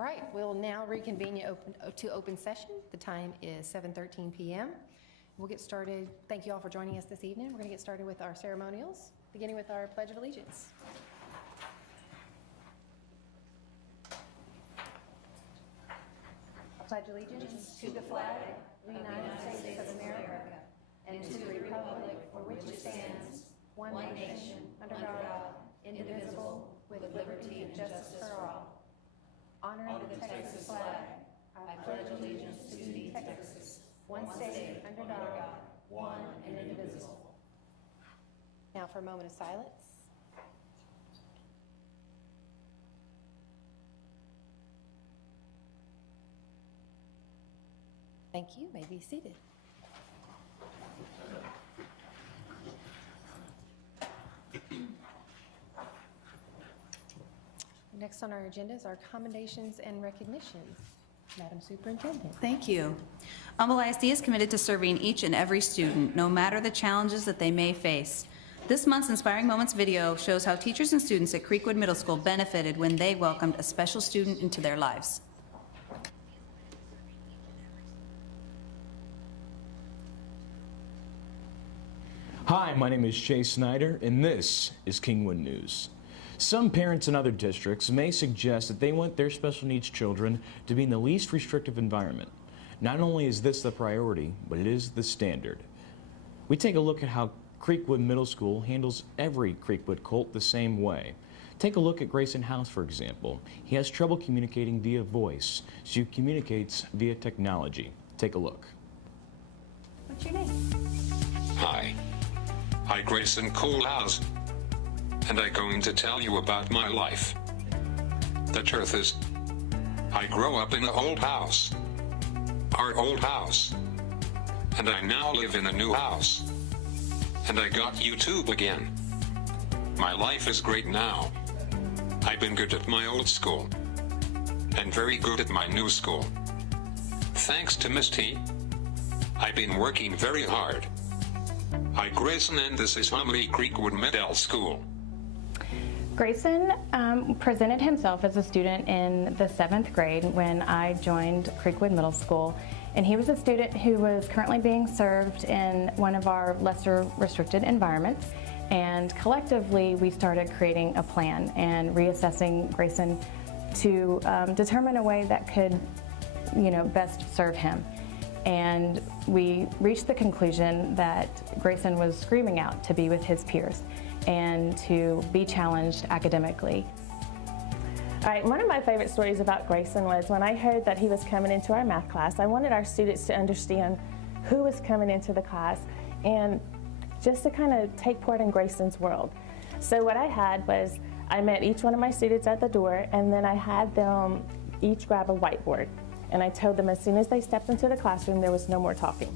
All right, we'll now reconvene to open session. The time is 7:13 p.m. We'll get started. Thank you all for joining us this evening. We're going to get started with our ceremonials, beginning with our Pledge of Allegiance. I pledge allegiance to the flag of the United States of America and to the republic for which it stands, one nation, under God, indivisible, with liberty and justice for all. Honor the Texas flag. I pledge allegiance to thee, Texas, one state, under God, one and indivisible. Now for a moment of silence. Thank you. You may be seated. Next on our agenda is our commendations and recognitions. Madam Superintendent. Thank you. Humble ISD is committed to serving each and every student, no matter the challenges that they may face. This month's Inspiring Moments video shows how teachers and students at Creekwood Middle School benefited when they welcomed a special student into their lives. Hi, my name is Chase Snyder, and this is Kingwood News. Some parents in other districts may suggest that they want their special needs children to be in the least restrictive environment. Not only is this the priority, but it is the standard. We take a look at how Creekwood Middle School handles every Creekwood colt the same way. Take a look at Grayson House, for example. He has trouble communicating via voice, so he communicates via technology. Take a look. What's your name? Hi, Grayson Coolhouse. And I'm going to tell you about my life. The truth is, I grew up in an old house. Our old house. And I now live in a new house. And I got YouTube again. My life is great now. I've been good at my old school. And very good at my new school. Thanks to Miss T. I've been working very hard. Hi Grayson, and this is Humley Creekwood Middle School. Grayson presented himself as a student in the 7th grade when I joined Creekwood Middle School, and he was a student who was currently being served in one of our lesser restricted environments, and collectively we started creating a plan and reassessing Grayson to determine a way that could, best serve him. And we reached the conclusion that Grayson was screaming out to be with his peers and to be challenged academically. All right, one of my favorite stories about Grayson was when I heard that he was coming into our math class. I wanted our students to understand who was coming into the class and just to kind of take part in Grayson's world. So what I had was I met each one of my students at the door, and then I had them each grab a whiteboard. And I told them as soon as they stepped into the classroom, there was no more talking.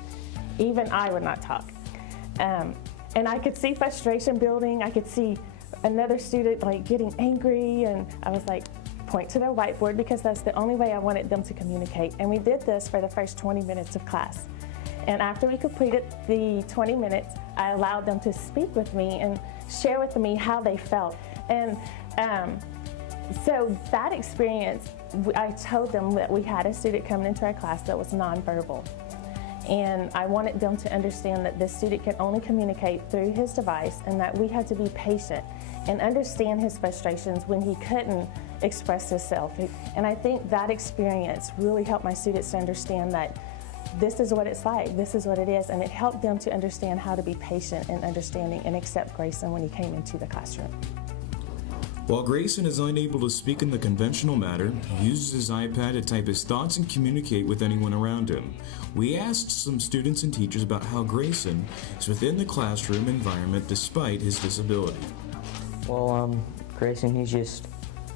Even I would not talk. And I could see frustration building. I could see another student getting angry, and I was like, point to their whiteboard, because that's the only way I wanted them to communicate. And we did this for the first 20 minutes of class. And after we completed the 20 minutes, I allowed them to speak with me and share with me how they felt. And so that experience, I told them that we had a student coming into our class that was nonverbal. And I wanted them to understand that this student can only communicate through his device, and that we had to be patient and understand his frustrations when he couldn't express himself. And I think that experience really helped my students to understand that this is what it's like, this is what it is, and it helped them to understand how to be patient and understanding and accept Grayson when he came into the classroom. While Grayson is unable to speak in the conventional manner, he uses his iPad to type his thoughts and communicate with anyone around him. We asked some students and teachers about how Grayson is within the classroom environment despite his disability. Well, Grayson, he's just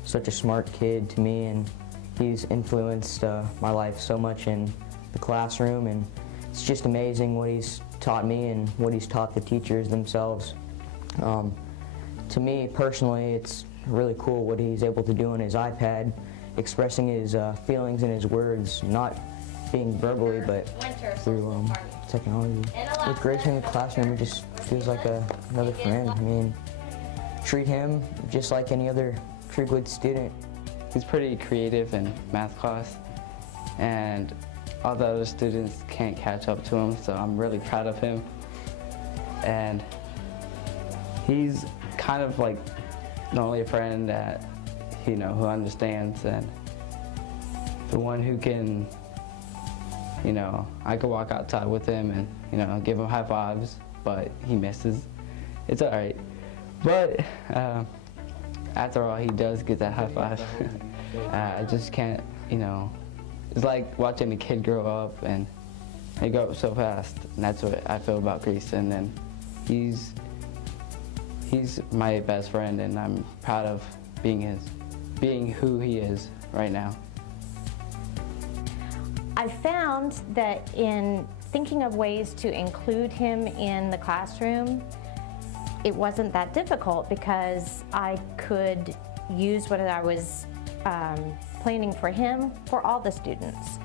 such a smart kid to me, and he's influenced my life so much in the classroom, and it's just amazing what he's taught me and what he's taught the teachers themselves. To me personally, it's really cool what he's able to do on his iPad, expressing his feelings in his words, not being verbally, but through technology. With Grayson in the classroom, it just feels like another friend. I mean, treat him just like any other Creekwood student. he's pretty creative in math class, and all the other students can't catch up to him, so I'm really proud of him. And he's kind of like the only friend that, you know, who understands, and the one who can, you know, I could walk outside with him and, you know, give him high fives, but he misses. It's all right. But after all, he does get that high five. I just can't, you know, it's like watching a kid grow up, and they grow up so fast, and that's what I feel about Grayson. And he's my best friend, and I'm proud of being who he is right now. I found that in thinking of ways to include him in the classroom, it wasn't that difficult because I could use what I was planning for him for all the students.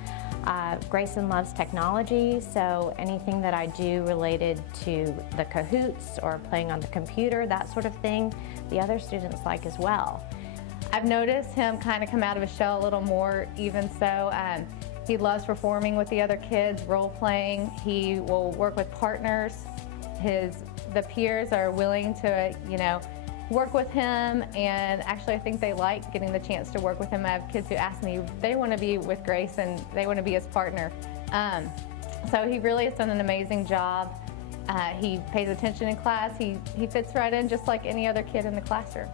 Grayson loves technology, so anything that I do related to the Kahoots or playing on the computer, that sort of thing, the other students like as well. I've noticed him kind of come out of his shell a little more, even so. He loves performing with the other kids, role playing. He will work with partners. The peers are willing to, you know, work with him, and actually I think they like getting the chance to work with him. I have kids who ask me, they want to be with Grayson, they want to be his partner. So he really has done an amazing job. He pays attention in class. He fits right in just like any other kid in the classroom.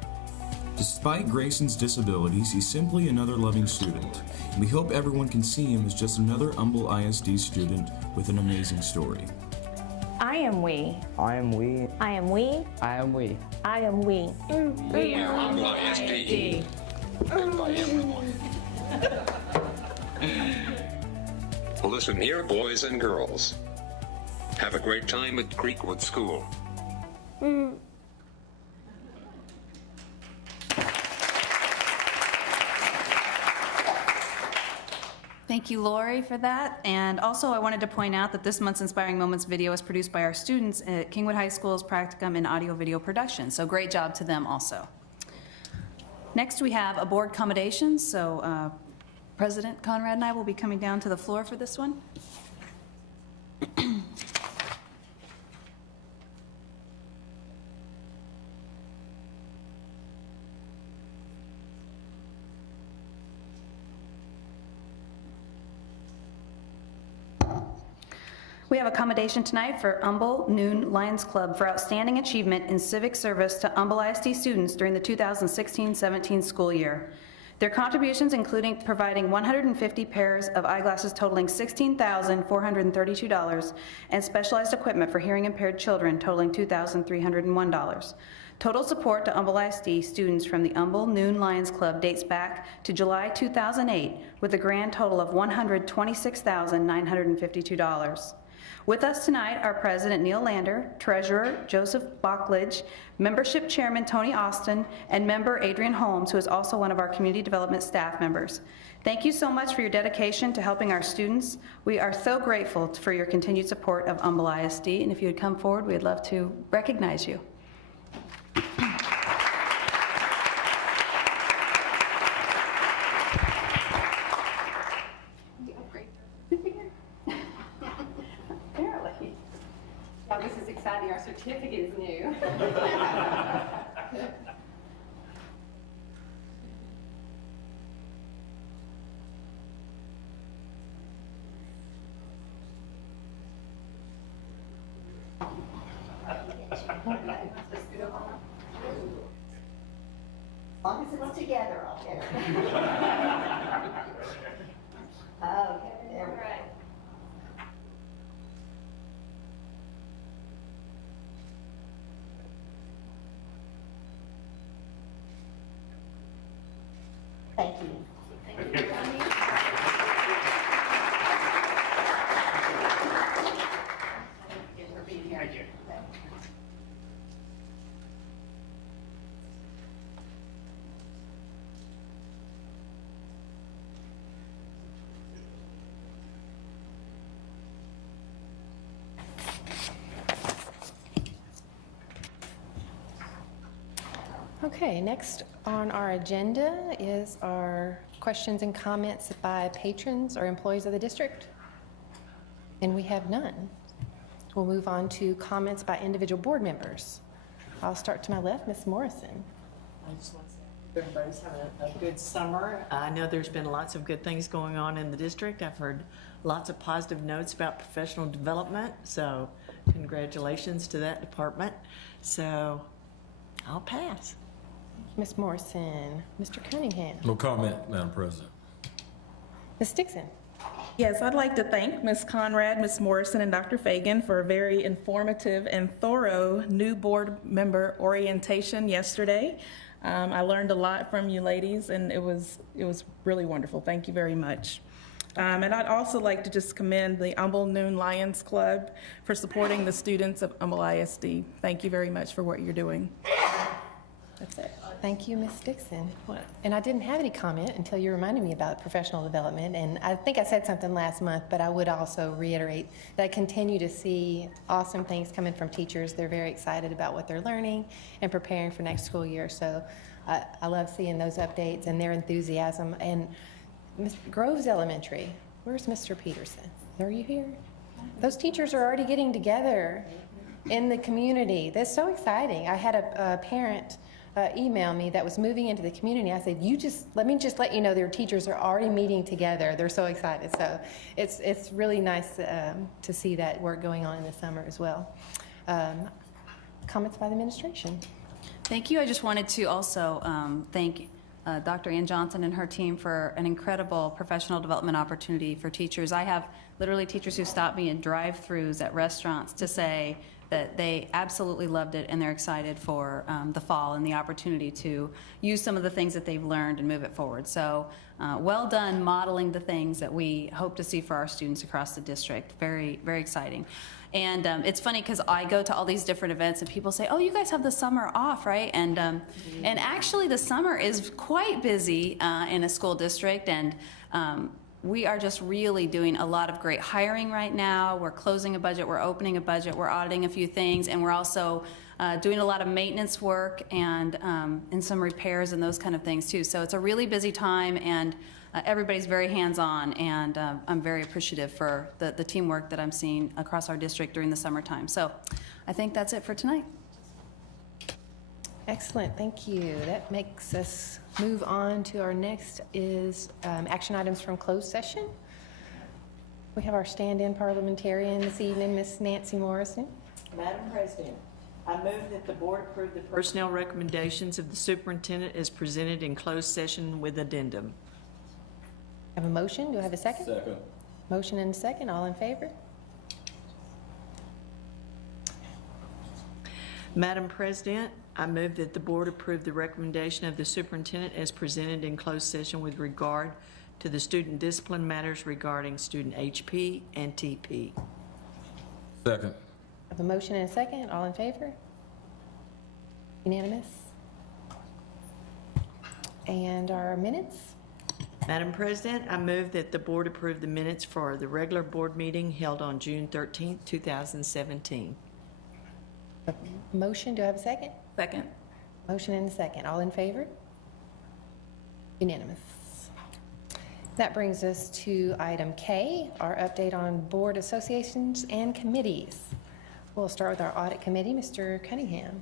Despite Grayson's disabilities, he's simply another loving student. We hope everyone can see him as just another Humble ISD student with an amazing story. I am we. I am we. I am we. I am we. I am we. We are Humble ISD. And by everyone. Listen here, boys and girls. Have a great time at Creekwood School. Thank you, Lori, for that. And also, I wanted to point out that this month's Inspiring Moments video was produced by our students at Kingwood High School's practicum in audio-video production. So great job to them also. Next, we have a board commendations. So President Conrad and I will be coming down to the floor for this one. We have a commendation tonight for Humble Noon Lions Club for outstanding achievement in civic service to Humble ISD students during the 2016-17 school year. Their contributions including providing 150 pairs of eyeglasses totaling $16,432 and specialized equipment for hearing impaired children totaling $2,301. Total support to Humble ISD students from the Humble Noon Lions Club dates back to July 2008 with a grand total of $126,952. With us tonight are President Neil Lander, Treasurer Joseph Bachledge, Membership Chairman Tony Austin, and Member Adrian Holmes, who is also one of our Community Development staff members. Thank you so much for your dedication to helping our students. We are so grateful for your continued support of Humble ISD, and if you would come forward, we'd love to recognize you. Well, this is exciting. Our certificate is new. As long as it's together, I'll get it. Okay, there we go. Thank you. Okay, next on our agenda is our questions and comments by patrons or employees of the district. And we have none. We'll move on to comments by individual board members. I'll start to my left, Ms. Morrison. I just want to say everybody's having a good summer. I know there's been lots of good things going on in the district. I've heard lots of positive notes about professional development, so congratulations to that department. So I'll pass. Ms. Morrison. Mr. Cunningham. No comment, Madam President. Ms. Dixon. Yes, I'd like to thank Ms. Conrad, Ms. Morrison, and Dr. Fagan for a very informative and thorough new board member orientation yesterday. I learned a lot from you ladies, and it was really wonderful. Thank you very much. And I'd also like to just commend the Humble Noon Lions Club for supporting the students of Humble ISD. Thank you very much for what you're doing. That's it. Thank you, Ms. Dixon. And I didn't have any comment until you reminded me about professional development. And I think I said something last month, but I would also reiterate that I continue to see awesome things coming from teachers. They're very excited about what they're learning and preparing for next school year. So I love seeing those updates and their enthusiasm. And Groves Elementary, where's Mr. Peterson? Are you here? Those teachers are already getting together in the community. That's so exciting. I had a parent email me that was moving into the community. I said, let me let you know their teachers are already meeting together. They're so excited. So it's really nice to see that work going on in the summer as well. Comments by the administration? Thank you. I just wanted to also thank Dr. Ann Johnson and her team for an incredible professional development opportunity for teachers. I have literally teachers who stop me in drive-thrus at restaurants to say that they absolutely loved it and they're excited for the fall and the opportunity to use some of the things that they've learned and move it forward. So well done modeling the things that we hope to see for our students across the district. Very, very exciting. And it's funny because I go to all these different events and people say, oh, you guys have the summer off, right? And actually the summer is quite busy in a school district, and we are just really doing a lot of great hiring right now. We're closing a budget, we're opening a budget, we're auditing a few things, and we're also doing a lot of maintenance work and some repairs and those kind of things too. So it's a really busy time, and everybody's very hands-on, and I'm very appreciative for the teamwork that I'm seeing across our district during the summertime. So I think that's it for tonight. Excellent, thank you. That makes us move on to our next is action items from closed session. We have our stand-in parliamentarian this evening, Ms. Nancy Morrison. Madam President, I move that the board approve the personnel recommendations of the superintendent as presented in closed session with addendum. I have a motion. Do I have a second? Second. Motion and a second. All in favor? Madam President, I move that the board approve the recommendation of the superintendent as presented in closed session with regard to the student discipline matters regarding student HP and TP. Second. I have a motion and a second. All in favor? Unanimous? And our minutes? Madam President, I move that the board approve the minutes for the regular board meeting held on June 13th, 2017. Motion, do I have a second? Second. Motion and a second. All in favor? Unanimous. That brings us to item K, our update on board associations and committees. We'll start with our audit committee. Mr. Cunningham.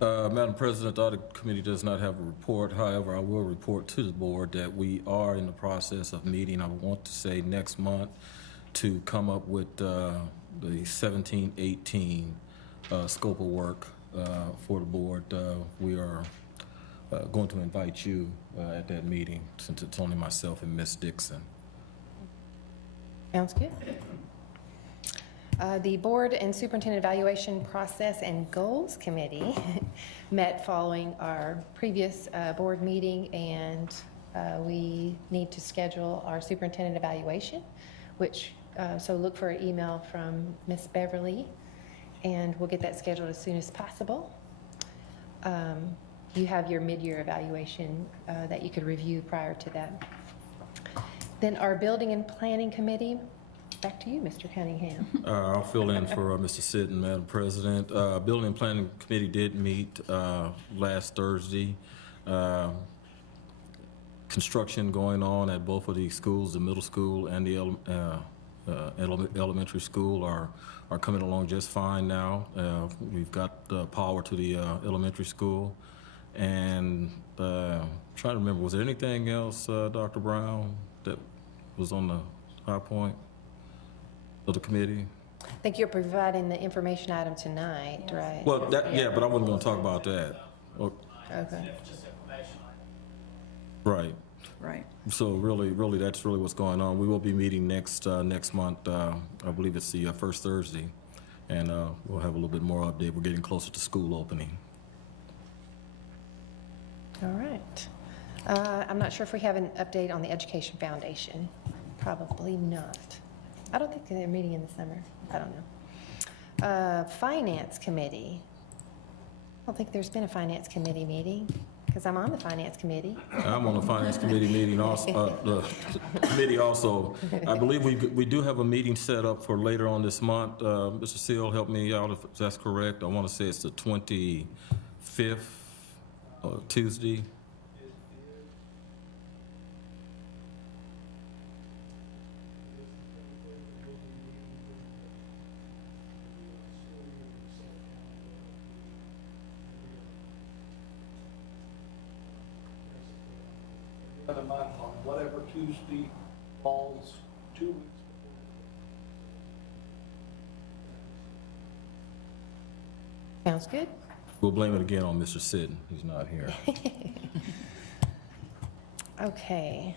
Madam President, the audit committee does not have a report. However, I will report to the board that we are in the process of meeting, I want to say next month, to come up with the 17-18 scope of work for the board. We are going to invite you at that meeting, since it's only myself and Ms. Dixon. Sounds good. The Board and Superintendent Evaluation Process and Goals Committee met following our previous board meeting, and we need to schedule our superintendent evaluation, which, so look for an email from Ms. Beverly, and we'll get that scheduled as soon as possible. You have your mid-year evaluation that you could review prior to that. Then our Building and Planning Committee Back to you, Mr. Cunningham. I'll fill in for Mr. Sitton, Madam President. Building and Planning Committee did meet last Thursday. Construction going on at both of these schools, the middle school and the elementary school are coming along just fine now. We've got power to the elementary school. And trying to remember, was there anything else, Dr. Brown, that was on the high point of the committee? I think you're providing the information item tonight, right? Well, yeah, but I wasn't going to talk about that. Okay. Right. Right. So really, that's really what's going on. We will be meeting next month. I believe it's the first Thursday, and we'll have a little bit more update. We're getting closer to school opening. All right. I'm not sure if we have an update on the Education Foundation. Probably not. I don't think they're meeting in the summer. I don't know. Finance Committee. I don't think there's been a Finance Committee meeting, because I'm on the Finance Committee. I'm on the Finance Committee meeting also. The committee also. I believe we do have a meeting set up for later on this month. Mr. Seal, help me out if that's correct. I want to say it's the 25th, Tuesday. Another month on whatever Tuesday falls 2 weeks. Sounds good. We'll blame it again on Mr. Sitton. He's not here. Okay.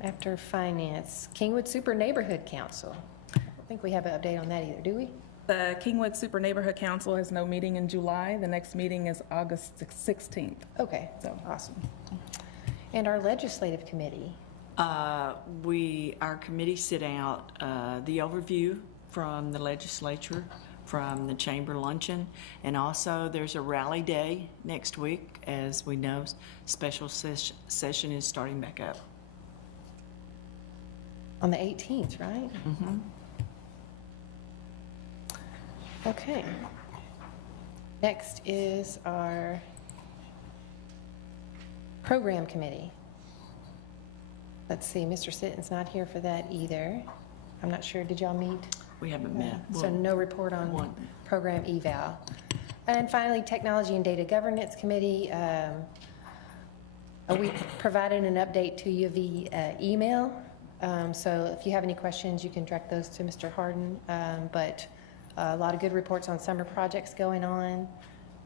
After Finance, Kingwood Super Neighborhood Council. I don't think we have an update on that either, do we? The Kingwood Super Neighborhood Council has no meeting in July. The next meeting is August 16th. Okay, so awesome. And our Legislative Committee? Our committee sent out the overview from the legislature, from the chamber luncheon, and also there's a rally day next week. As we know, special session is starting back up. On the 18th, right? Mm-hmm. Okay. Next is our Program Committee. Let's see, Mr. Sitton's not here for that either. I'm not sure, did y'all meet? We haven't met. So no report on program eval. And finally, Technology and Data Governance Committee. We provided an update to you via email. So if you have any questions, you can direct those to Mr. Harden. But a lot of good reports on summer projects going on.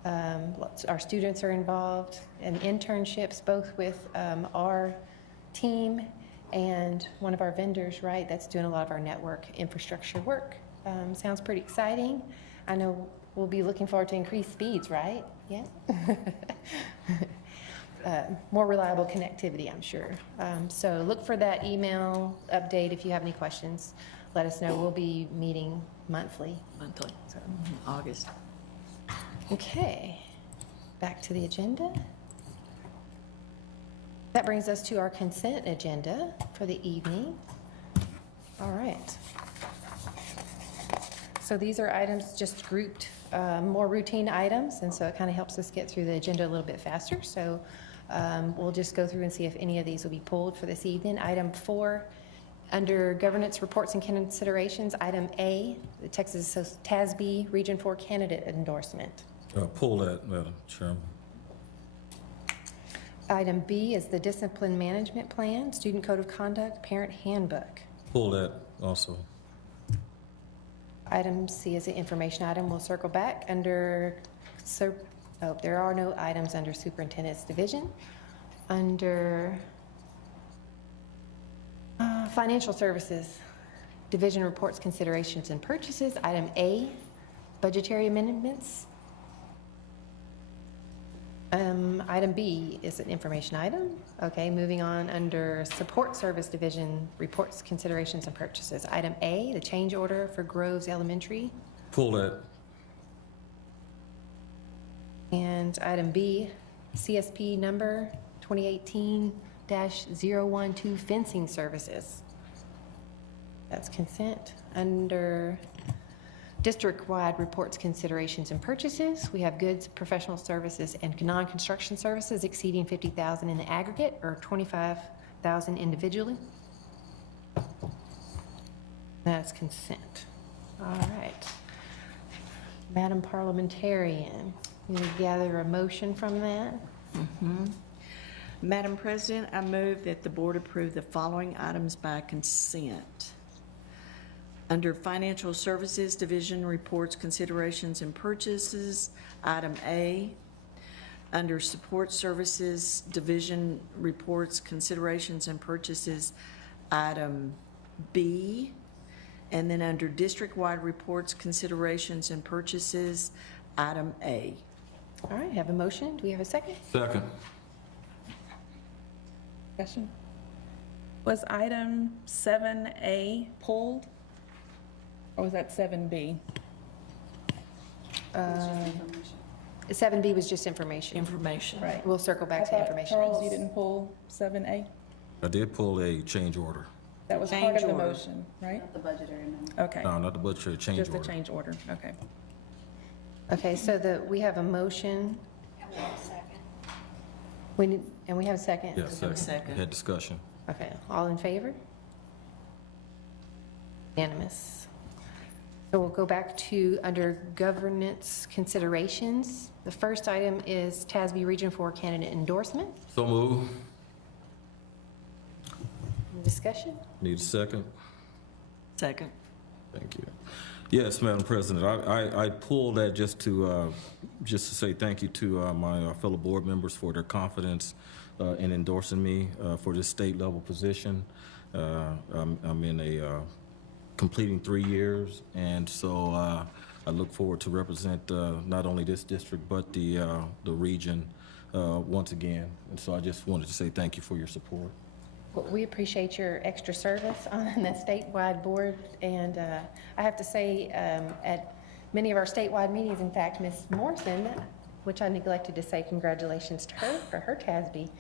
Our students are involved in internships, both with our team and one of our vendors, right, that's doing a lot of our network infrastructure work. Sounds pretty exciting. I know we'll be looking forward to increased speeds, right? Yeah. More reliable connectivity, I'm sure. So look for that email update if you have any questions. Let us know. We'll be meeting monthly. So. August. Okay, back to the agenda. That brings us to our consent agenda for the evening. All right. So these are items just grouped, more routine items, and so it kind of helps us get through the agenda a little bit faster. So we'll just go through and see if any of these will be pulled for this evening. Item 4, under governance reports and considerations, item A, the Texas TASB Region 4 candidate endorsement. Pull that, Madam Chairman. Item B is the discipline management plan, student code of conduct, parent handbook. Pull that also. Item C is the information item. We'll circle back under, there are no items under superintendent's division. Under financial services, division reports, considerations, and purchases. Item A, budgetary amendments. Item B is an information item. Okay, moving on under support service division, reports, considerations, and purchases. Item A, the change order for Groves Elementary. Pull that. And item B, CSP number 2018-012 fencing services. That's consent. Under district-wide reports, considerations, and purchases, we have goods, professional services, and non-construction services exceeding $50,000 in the aggregate or $25,000 individually. That's consent. All right. Madam Parliamentarian, you gather a motion from that? Madam President, I move that the board approve the following items by consent. Under Financial Services Division Reports, Considerations, and Purchases, item A. Under Support Services Division Reports, Considerations, and Purchases, item B. And then under District-wide Reports, Considerations, and Purchases, item A. All right, have a motion. Do we have a second? Second. Discussion? Was item 7A pulled? Or was that 7B? 7B was just information. Information. Right. We'll circle back to information. Charles, you didn't pull 7A? I did pull a change order. That was part Change of the order. motion, right? The budgetary amendment. Okay, No, not the budgetary change just the order. change order, okay. Okay, so we have a motion. We need, and we have a second? Yes, second. Had discussion. Okay, all in favor? Unanimous. So we'll go back to under governance considerations. The first item is TASB Region 4 candidate endorsement. So move. Discussion? Need a second? Second. Thank you. Yes, Madam President, I pulled that just to say thank you to my fellow board members for their confidence in endorsing me for this state level position. I'm in a completing 3 years, and so I look forward to represent not only this district but the region once again. And so I just wanted to say thank you for your support. Well, we appreciate your extra service on the statewide board, and I have to say, at many of our statewide meetings, in fact, Ms. Morrison, which I neglected to say congratulations to her for her TASB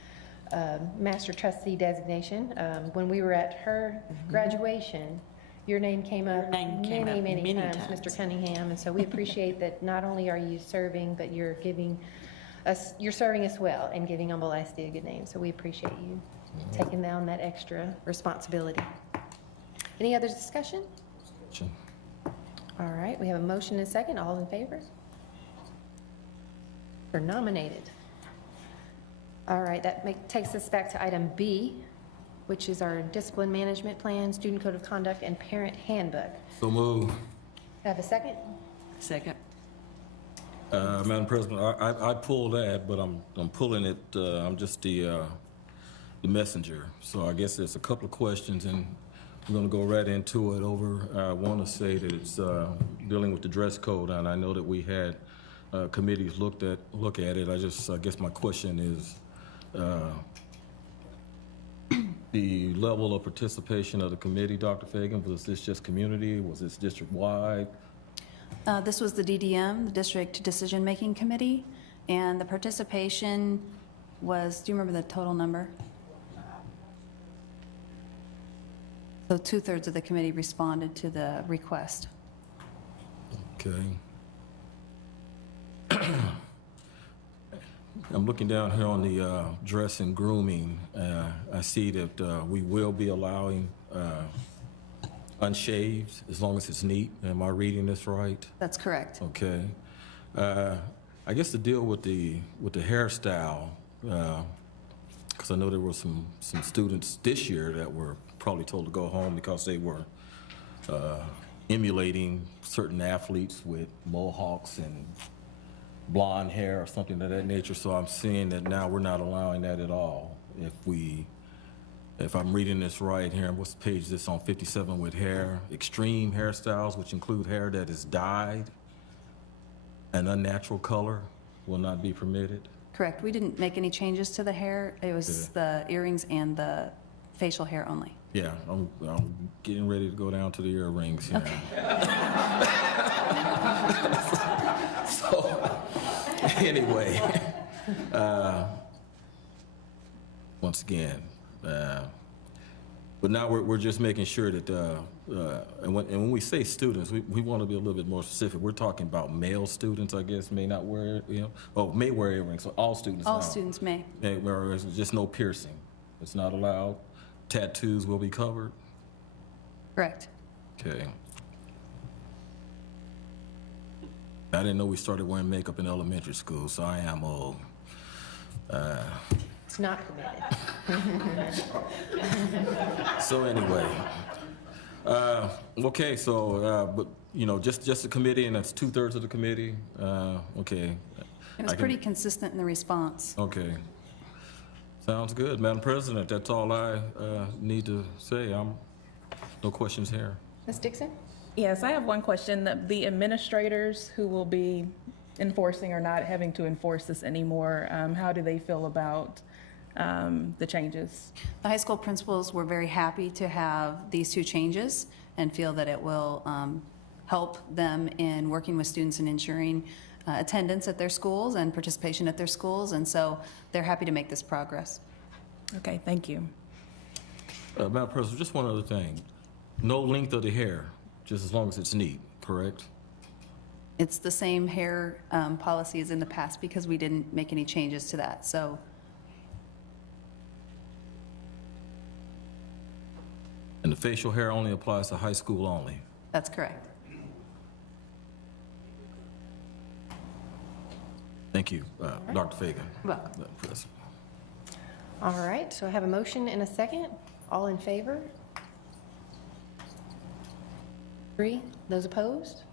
Master Trustee designation. When we were at her graduation, your name came up many times, Mr. Cunningham, and so we appreciate that not only are you serving, but you're serving us well and giving Humboldt ISD a good name, so we appreciate you taking down that extra responsibility. Any other discussion? All right, we have a motion and a second. All in favor? You're nominated. All right, that takes us back to item B, which is our discipline management plan, student code of conduct, and parent handbook. So move. Have a second? Second. Madam President, I pulled that, but I'm pulling it. I'm just the messenger. So I guess there's a couple of questions, and we're going to go right into it. I want to say that it's dealing with the dress code, and I know that we had committees look at it. I guess my question is the level of participation of the committee, Dr. Fagan. Was this just community? Was this district-wide? This was the DDM, the District Decision-Making Committee, and the participation was, do you remember the total number? So 2/3 of the committee responded to the request. Okay. I'm looking down here on the dress and grooming. I see that we will be allowing unshaved as long as it's neat. Am I reading this right? That's correct. Okay. I guess the deal with the hairstyle, because I know there were some students this year that were probably told to go home because they were emulating certain athletes with mohawks and blonde hair or something of that nature. So I'm seeing that now we're not allowing that at all. If I'm reading this right here, what's the page this on 57 with hair? Extreme hairstyles, which include hair that is dyed, an unnatural color will not be permitted. Correct. We didn't make any changes to the hair. It was the earrings and the facial hair only. Yeah, I'm getting ready to go down to the earrings here. So, anyway, once again, But now we're just making sure that, and when we say students, we want to be a little bit more specific. We're talking about male students, I guess, may not wear, may wear earrings, so all students All now. students may. May wear earrings, just no piercing. It's not allowed. Tattoos will be covered. Correct. Okay. I didn't know we started wearing makeup in elementary school, so I am old. It's not permitted. So anyway, okay, so, but, just the committee, and that's 2/3 of the committee, okay. It was pretty consistent in the response. Okay. Sounds good. Madam President, that's all I need to say. No questions here. Ms. Dixon? Yes, I have one question. The administrators who will be enforcing or not having to enforce this anymore, how do they feel about the changes? The high school principals were very happy to have these two changes and feel that it will help them in working with students and ensuring attendance at their schools and participation at their schools, and so they're happy to make this progress. Okay, thank you. Madam President, just one other thing. No length of the hair, just as long as it's neat, correct? It's the same hair policy as in the past because we didn't make any changes to that, so. And the facial hair only applies to high school only? That's correct. Thank you, Dr. Fagan. Welcome. Madam President. All right, so I have a motion and a second. All in favor? 3. Those opposed?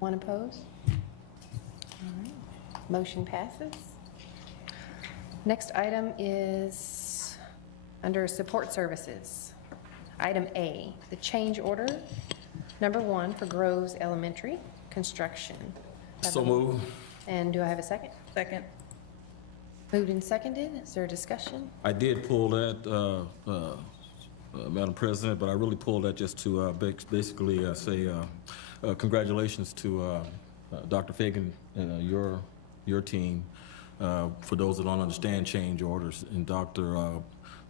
1 opposed? All right. Motion passes. Next item is under support services. Item A, the change order number 1 for Groves Elementary construction. So moved. And do I have a second? Second. Moved and seconded. Is there a discussion? I did pull that, Madam President, but I really pulled that just to basically say congratulations to Dr. Fagan and your team. For those that don't understand change orders, and Dr.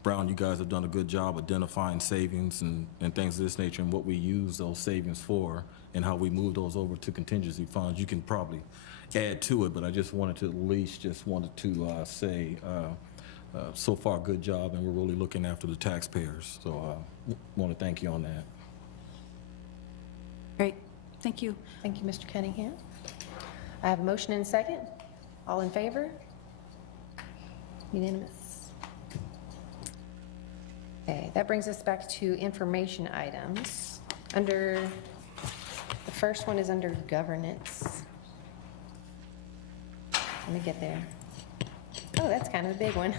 Brown, you guys have done a good job identifying savings and things of this nature and what we use those savings for and how we move those over to contingency funds. You can probably add to it, but I just wanted to say so far good job, and we're really looking after the taxpayers. So I want to thank you on that. Great, thank you. Thank you, Mr. Cunningham. I have a motion and a second. All in favor? Unanimous. Okay, that brings us back to information items. The first one is under governance. Let me get there. Oh, that's kind of a big one.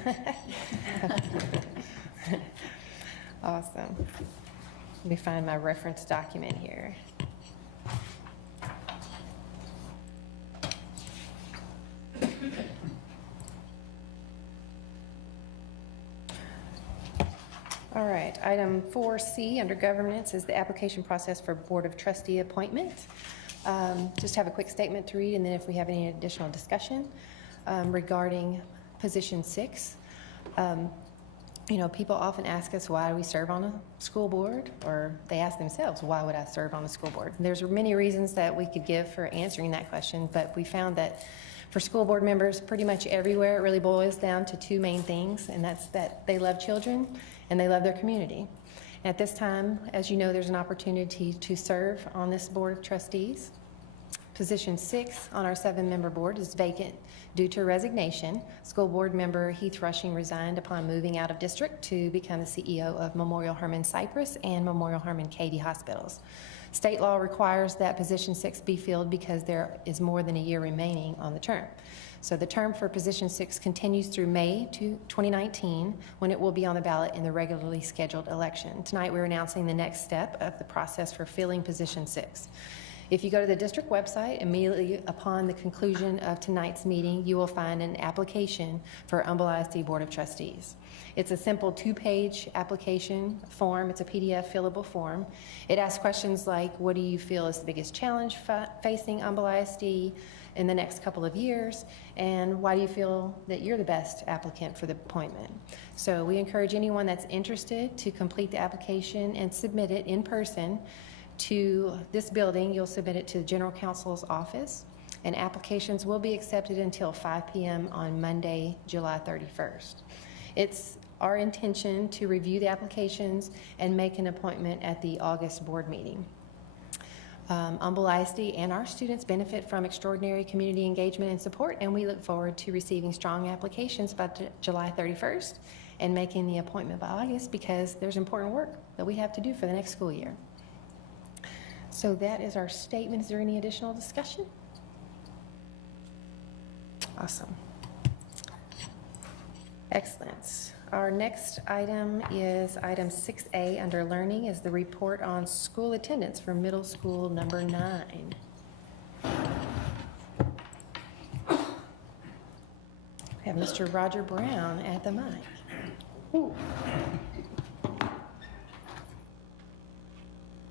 Awesome. Let me find my reference document here. All right, item 4C under governance is the application process for Board of Trustee appointment. Just have a quick statement to read, and then if we have any additional discussion regarding position 6. People often ask us why we serve on a school board, or they ask themselves, why would I serve on a school board? And there's many reasons that we could give for answering that question, but we found that for school board members, pretty much everywhere, it really boils down to 2 main things, and that's that they love children and they love their community. And at this time, as you know, there's an opportunity to serve on this Board of Trustees. Position 6 on our 7-member board is vacant due to resignation. School board member Heath Rushing resigned upon moving out of district to become the CEO of Memorial Hermann Cypress and Memorial Hermann Katy hospitals. State law requires that position 6 be filled because there is more than a year remaining on the term. So the term for position 6 continues through May 2019, when it will be on the ballot in the regularly scheduled election. Tonight we're announcing the next step of the process for filling position 6. If you go to the district website, immediately upon the conclusion of tonight's meeting, you will find an application for Humble ISD Board of Trustees. It's a simple 2-page application form. It's a PDF fillable form. It asks questions like, what do you feel is the biggest challenge facing Humble ISD in the next couple of years, and why do you feel that you're the best applicant for the appointment? So we encourage anyone that's interested to complete the application and submit it in person to this building. You'll submit it to the General Counsel's office, and applications will be accepted until 5 p.m. on Monday, July 31st. It's our intention to review the applications and make an appointment at the August board meeting. Humble ISD and our students benefit from extraordinary community engagement and support, and we look forward to receiving strong applications by July 31st and making the appointment by August, because there's important work that we have to do for the next school year. So that is our statement. Is there any additional discussion? Awesome. Excellent. Our next item is item 6A under learning, is the report on school attendance for middle school number 9. We have Mr. Roger Brown at the mic. Ooh.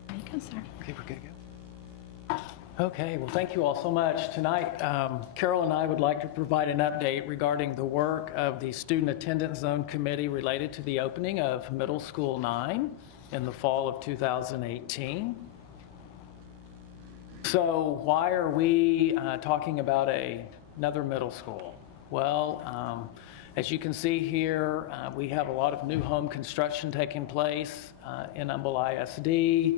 There you go, sir. Okay, we're good to go. Okay, well, thank you all so much. Tonight, Carol and I would like to provide an update regarding the work of the Student Attendance Zone Committee related to the opening of Middle School 9 in the fall of 2018. So why are we talking about another middle school? Well, as you can see here, we have a lot of new home construction taking place in Humble ISD.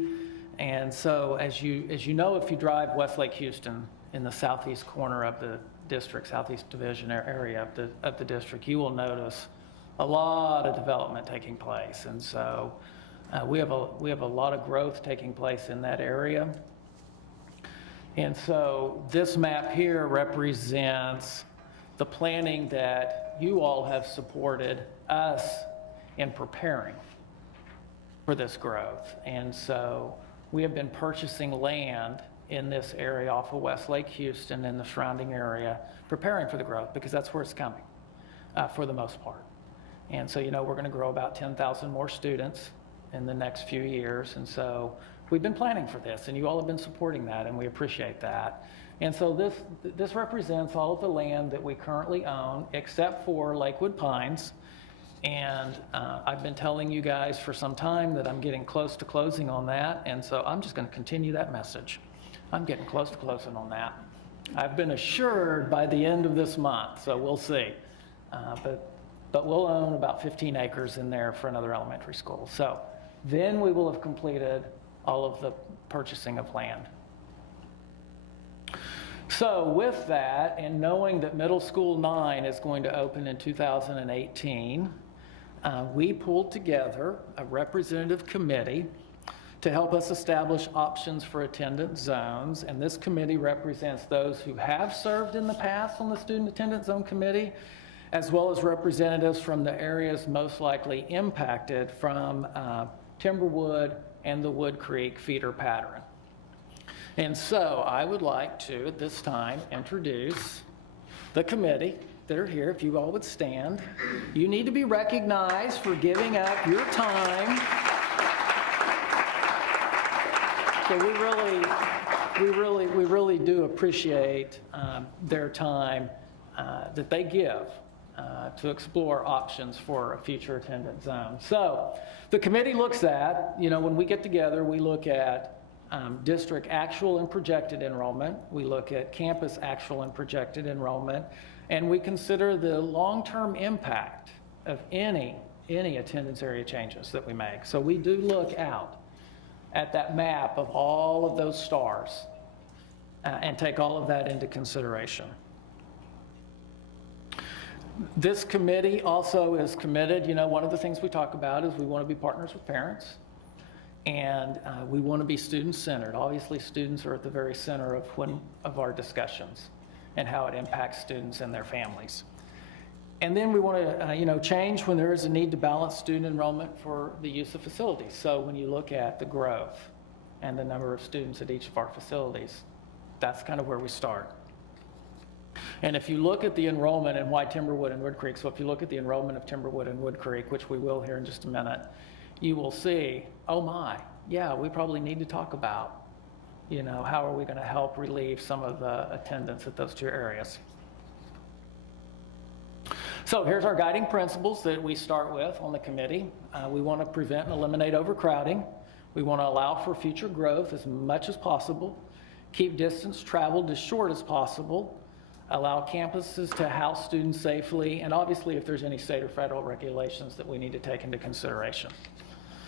And so as you know, if you drive Westlake Houston in the southeast corner of the district, southeast division area of the district, you will notice a lot of development taking place. And so we have a lot of growth taking place in that area. And so this map here represents the planning that you all have supported us in preparing for this growth. And so we have been purchasing land in this area off of Westlake Houston and the surrounding area, preparing for the growth, because that's where it's coming for the most part. And so, you know, we're going to grow about 10,000 more students in the next few years. And so we've been planning for this, and you all have been supporting that, and we appreciate that. And so this represents all of the land that we currently own, except for Lakewood Pines. And I've been telling you guys for some time that I'm getting close to closing on that, and so I'm just going to continue that message. I'm getting close to closing on that. I've been assured by the end of this month, so we'll see. But we'll own about 15 acres in there for another elementary school. So then we will have completed all of the purchasing of land. So with that, and knowing that Middle School 9 is going to open in 2018, we pulled together a representative committee to help us establish options for attendance zones. And this committee represents those who have served in the past on the Student Attendance Zone Committee, as well as representatives from the areas most likely impacted from Timberwood and the Wood Creek feeder pattern. And so I would like to, at this time, introduce the committee that are here. If you all would stand. You need to be recognized for giving up your time. So we really do appreciate their time that they give to explore options for a future attendance zone. So the committee looks at, you know, when we get together, we look at district actual and projected enrollment. We look at campus actual and projected enrollment, and we consider the long-term impact of any attendance area changes that we make. So we do look out at that map of all of those stars and take all of that into consideration. This committee also is committed, you know, one of the things we talk about is we want to be partners with parents, and we want to be student-centered. Obviously, students are at the very center of our discussions and how it impacts students and their families. And then we want to, change when there is a need to balance student enrollment for the use of facilities. So when you look at the growth and the number of students at each of our facilities. That's kind of where we start. And if you look at the enrollment and why Timberwood and Wood Creek, so if you look at the enrollment of Timberwood and Wood Creek, which we will here in just a minute, you will see, oh my, yeah, we probably need to talk about, you know, how are we going to help relieve some of the attendance at those two areas. So here's our guiding principles that we start with on the committee. We want to prevent and eliminate overcrowding. We want to allow for future growth as much as possible, keep distance traveled as short as possible, allow campuses to house students safely, and obviously if there's any state or federal regulations that we need to take into consideration.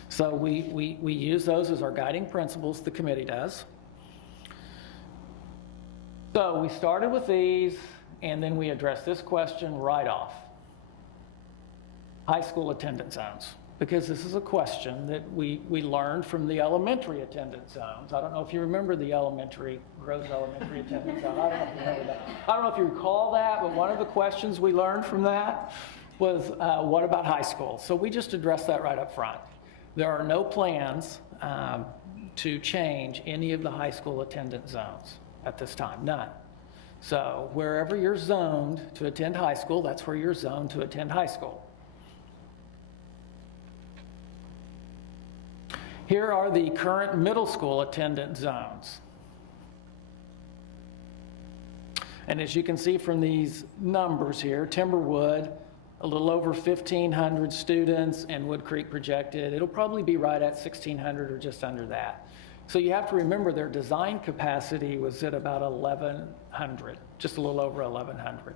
So we use those as our guiding principles, the committee does. So we started with these, and then we addressed this question right off. High school attendance zones, because this is a question that we learned from the elementary attendance zones. I don't know if you remember the Groves Elementary attendance zone. I don't know if you remember that. I don't know if you recall that, but one of the questions we learned from that was, what about high school? So we just addressed that right up front. There are no plans to change any of the high school attendance zones at this time, none. So wherever you're zoned to attend high school, that's where you're zoned to attend high school. Here are the current middle school attendance zones. And as you can see from these numbers here, Timberwood, a little over 1,500 students, and Wood Creek projected, it'll probably be right at 1,600 or just under that. So you have to remember their design capacity was at about 1,100, just a little over 1,100.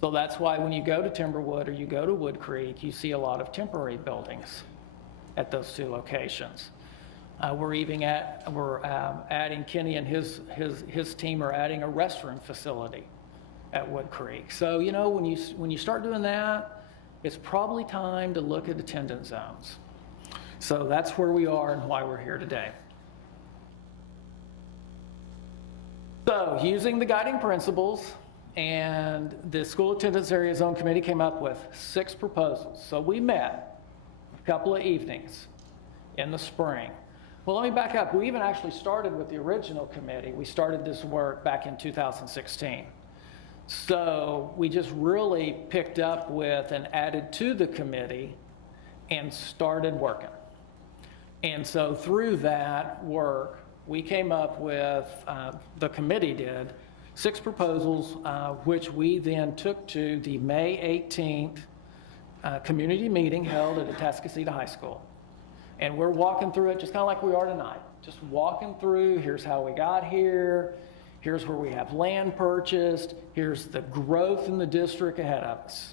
So that's why when you go to Timberwood or you go to Wood Creek, you see a lot of temporary buildings at those two locations. We're adding, Kenny and his team are adding a restroom facility at Wood Creek. So, you know, when you start doing that, it's probably time to look at attendance zones. So that's where we are and why we're here today. So using the guiding principles, and the School Attendance Area Zone Committee came up with 6 proposals. So we met a couple of evenings in the spring. Well, let me back up. We even actually started with the original committee. We started this work back in 2016. So we just really picked up with and added to the committee and started working. And so through that work, we came up with, the committee did, 6 proposals, which we then took to the May 18th community meeting held at Atascocita High School. And we're walking through it just kind of like we are tonight. Just walking through, here's how we got here, here's where we have land purchased, here's the growth in the district ahead of us.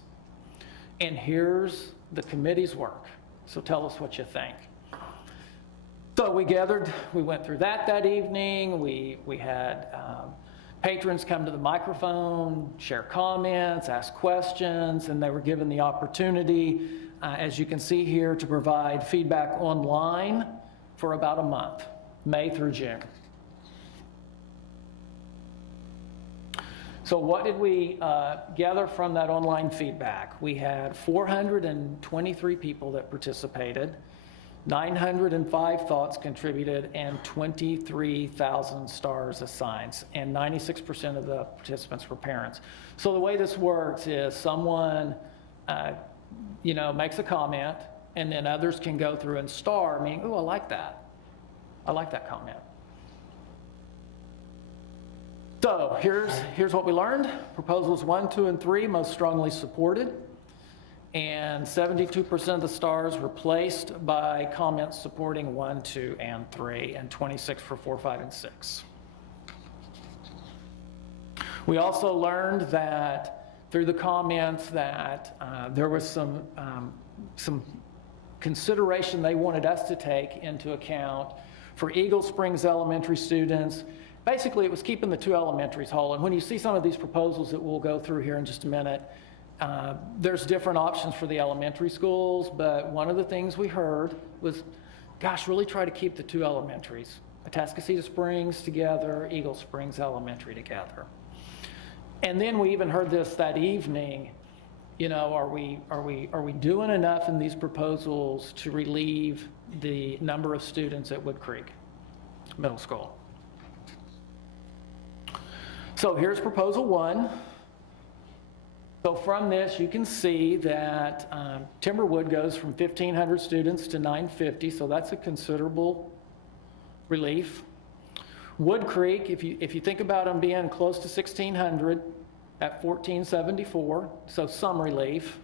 And here's the committee's work. So tell us what you think. So we gathered, we went through that evening. We had patrons come to the microphone, share comments, ask questions, and they were given the opportunity, as you can see here, to provide feedback online for about a month, May through June. So what did we gather from that online feedback? We had 423 people that participated, 905 thoughts contributed, and 23,000 stars assigned, and 96% of the participants were parents. So the way this works is someone makes a comment, and then others can go through and star, meaning, oh, I like that. I like that comment. So here's what we learned. Proposals 1, 2, and 3 most strongly supported. And 72% of the stars were placed by comments supporting 1, 2, and 3, and 26 for 4, 5, and 6. We also learned that through the comments that there was some consideration they wanted us to take into account for Eagle Springs Elementary students. Basically, it was keeping the 2 elementaries whole. And when you see some of these proposals that we'll go through here in just a minute, there's different options for the elementary schools, but one of the things we heard was, gosh, really try to keep the 2 elementaries, Atascocita Springs together, Eagle Springs Elementary together. And then we even heard this that evening, you know, are we doing enough in these proposals to relieve the number of students at Wood Creek? Middle School. So here's proposal 1. So from this, you can see that Timberwood goes from 1,500 students to 950, so that's a considerable relief. Wood Creek, if you think about them being close to 1,600 at 1,474, so some relief.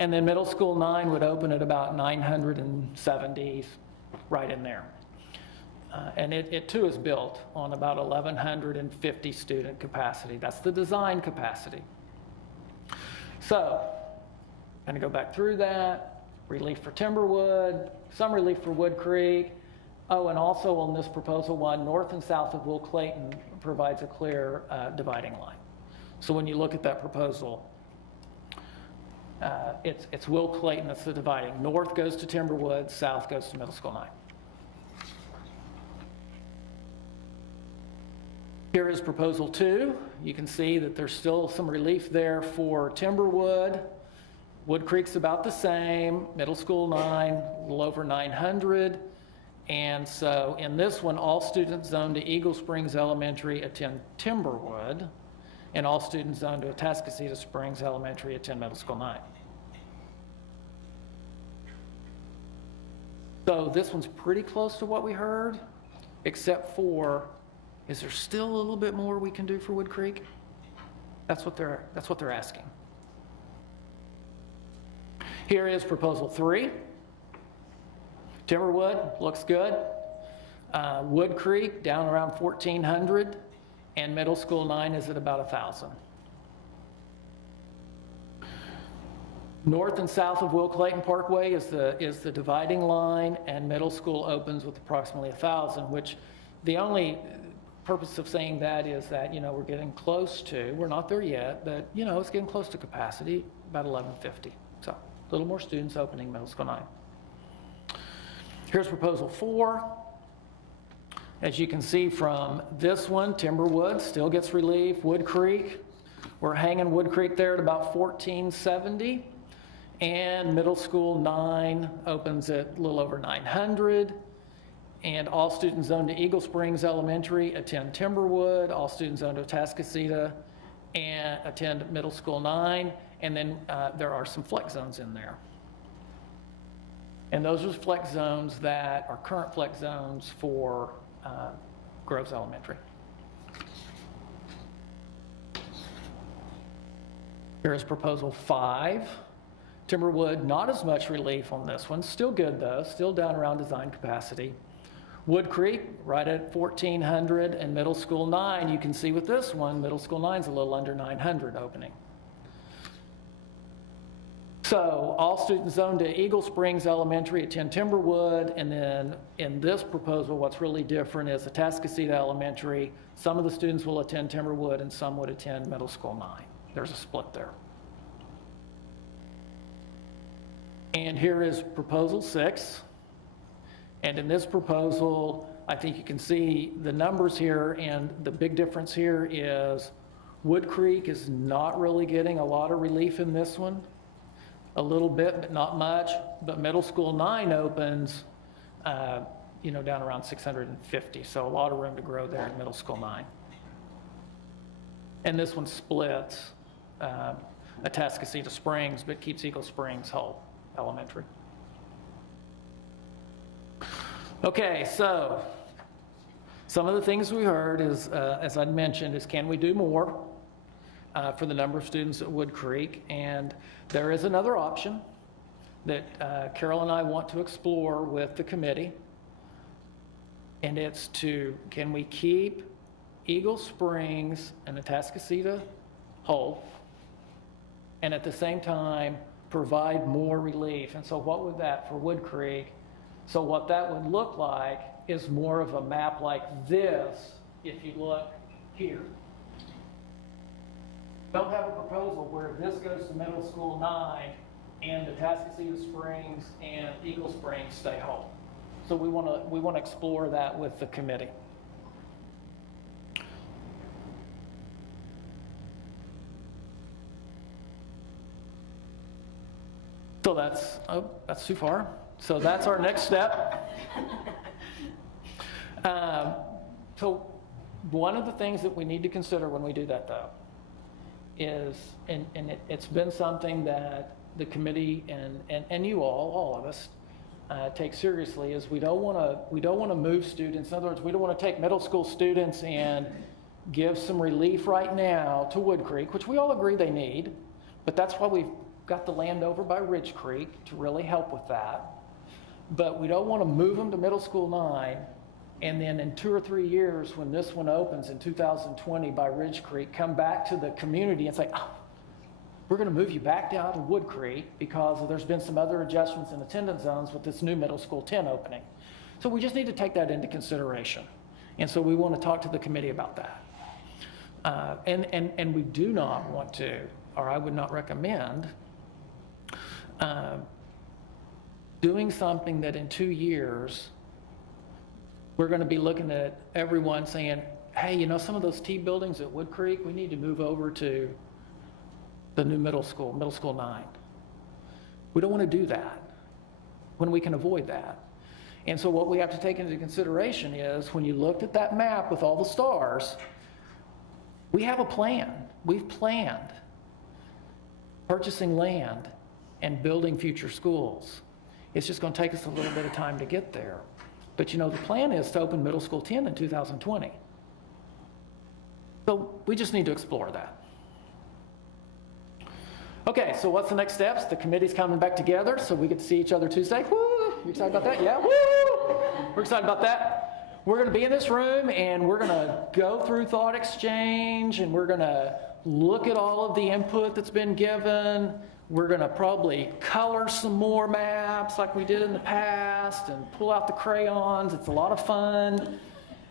And then Middle School 9 would open at about 970, right in there. And it too is built on about 1,150 student capacity. That's the design capacity. So, going to go back through that. Relief for Timberwood, some relief for Wood Creek. Oh, and also on this proposal 1, north and south of Will Clayton provides a clear dividing line. So when you look at that proposal, it's Will Clayton that's the dividing. North goes to Timberwood, south goes to Middle School 9. Here is proposal 2. You can see that there's still some relief there for Timberwood. Wood Creek's about the same. Middle School 9, a little over 900. And so in this one, all students zoned to Eagle Springs Elementary attend Timberwood, and all students zoned to Atascocita Springs Elementary attend Middle School 9. So this one's pretty close to what we heard, except for, is there still a little bit more we can do for Wood Creek? That's what they're asking. Here is proposal 3. Timberwood looks good. Wood Creek down around 1,400, and Middle School 9 is at about 1,000. North and south of Will Clayton Parkway is the dividing line, and Middle School opens with approximately 1,000, which the only purpose of saying that is that, we're getting close to, we're not there yet, but, it's getting close to capacity, about 1,150. So a little more students opening Middle School 9. Here's proposal 4. As you can see from this one, Timberwood still gets relief. Wood Creek, we're hanging Wood Creek there at about 1,470. And Middle School 9 opens at a little over 900. And all students zoned to Eagle Springs Elementary attend Timberwood. All students zoned to Atascocita and attend Middle School 9. And then there are some flex zones in there. And those are flex zones that are current flex zones for Groves Elementary. Here is proposal 5. Timberwood, not as much relief on this one. Still good though, still down around design capacity. Wood Creek, right at 1,400, and Middle School 9, you can see with this one, Middle School 9 is a little under 900 opening. So all students zoned to Eagle Springs Elementary attend Timberwood, and then in this proposal, what's really different is Atascocita Elementary. Some of the students will attend Timberwood and some would attend Middle School 9. There's a split there. And here is proposal 6. And in this proposal, I think you can see the numbers here, and the big difference here is Wood Creek is not really getting a lot of relief in this one. A little bit, but not much. But Middle School 9 opens, down around 650. So a lot of room to grow there in Middle School 9. And this one splits Atascocita Springs, but keeps Eagle Springs whole elementary. Okay, so some of the things we heard is, as I mentioned, is can we do more for the number of students at Wood Creek? And there is another option that Carol and I want to explore with the committee, and it's can we keep Eagle Springs and Atascocita whole, and at the same time provide more relief? And so what would that for Wood Creek? So what that would look like is more of a map like this, if you look here. Don't have a proposal where this goes to Middle School 9 and Atascocita Springs and Eagle Springs stay whole. So we want to explore that with the committee. So that's too far. So that's our next step. So one of the things that we need to consider when we do that, though, is, and it's been something that the committee and you all of us, take seriously, is we don't want to move students. In other words, we don't want to take middle school students and give some relief right now to Wood Creek, which we all agree they need, but that's why we've got the land over by Ridge Creek to really help with that. But we don't want to move them to middle school 9, and then in 2 or 3 years, when this one opens in 2020 by Ridge Creek, come back to the community and say, oh, we're going to move you back down to Wood Creek because there's been some other adjustments in attendance zones with this new middle school 10 opening. So we just need to take that into consideration. And so we want to talk to the committee about that. And we do not want to, or I would not recommend, doing something that in 2 years, we're going to be looking at everyone saying, hey, you know, some of those T buildings at Wood Creek, we need to move over to the new middle school 9. We don't want to do that when we can avoid that. And so what we have to take into consideration is when you looked at that map with all the stars, we have a plan. We've planned purchasing land and building future schools. It's just going to take us a little bit of time to get there. But you know, the plan is to open middle school 10 in 2020. So we just need to explore that. Okay, so what's the next steps? The committee's coming back together, so we get to see each other Tuesday. Woo! You excited about that? Yeah, woo! We're excited about that. We're going to be in this room, and we're going to go through thought exchange, and we're going to look at all of the input that's been given. We're going to probably color some more maps like we did in the past and pull out the crayons. It's a lot of fun.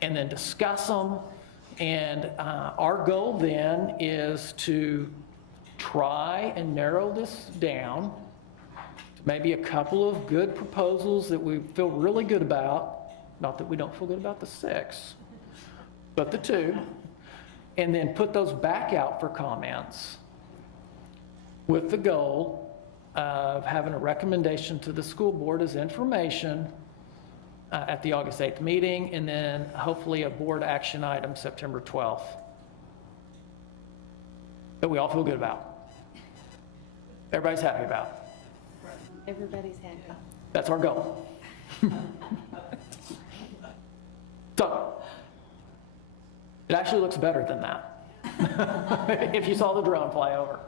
And then discuss them. And our goal then is to try and narrow this down to maybe a couple of good proposals that we feel really good about. Not that we don't feel good about the 6, but the 2. And then put those back out for comments, with the goal of having a recommendation to the school board as information at the August 8th meeting, and then hopefully a board action item September 12th that we all feel good about. Everybody's happy about. Everybody's happy. That's our goal. So, it actually looks better than that if you saw the drone fly over.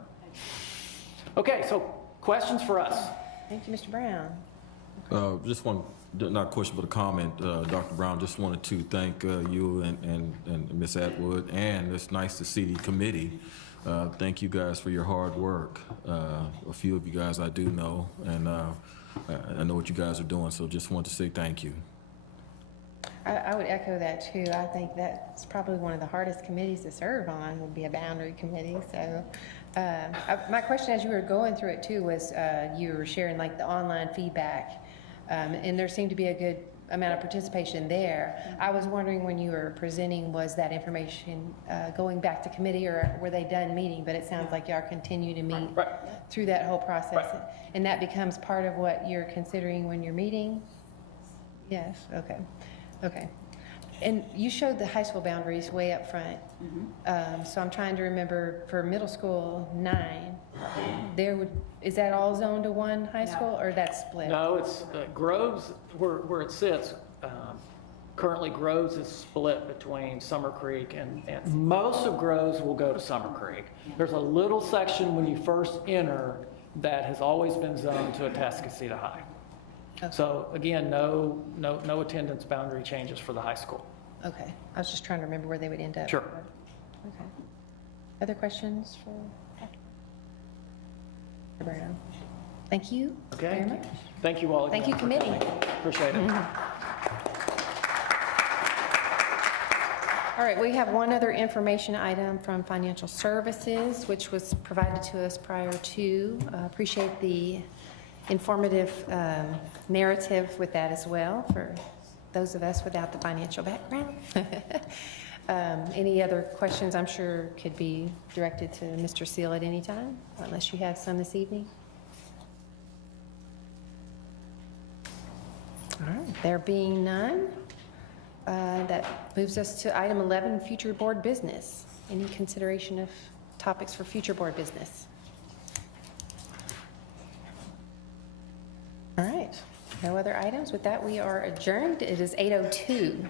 Okay, so questions for us? Thank you, Mr. Brown. Just one, not a question, but a comment. Dr. Brown, just wanted to thank you and Ms. Atwood, and it's nice to see the committee. Thank you guys for your hard work. A few of you guys I do know, and I know what you guys are doing, so just want to say thank you. I would echo that too. I think that's probably one of the hardest committees to serve on, would be a boundary committee. So my question as you were going through it too was you were sharing like the online feedback, and there seemed to be a good amount of participation there. I was wondering when you were presenting, was that information going back to committee, or were they done meeting? But it sounds like y'all continue to meet through that whole process. And that becomes part of what you're considering when you're meeting? Yes, okay. Okay. And you showed the high school boundaries way up front. So I'm trying to remember for middle school 9, is that all zoned to one high school, or that's split? No, it's Groves, where it sits. Currently, Groves is split between Summer Creek and most of Groves will go to Summer Creek. There's a little section when you first enter that has always been zoned to Atascocita High. Okay. So again, no attendance boundary changes for the high school. Okay. I was just trying to remember where they would end up. Sure. Okay. Other questions for Dr. Brown? Thank you Okay. very much. Thank you all again. Thank you, committee. Appreciate it. All right, we have one other information item from Financial Services, which was provided to us prior to. Appreciate the informative narrative with that as well for those of us without the financial background. Any other questions I'm sure could be directed to Mr. Seal at any time, unless you have some this evening? All right, there being none, That moves us to item 11, future board business. Any consideration of topics for future board business? All right, no other items. With that, we are adjourned. It is 8:02.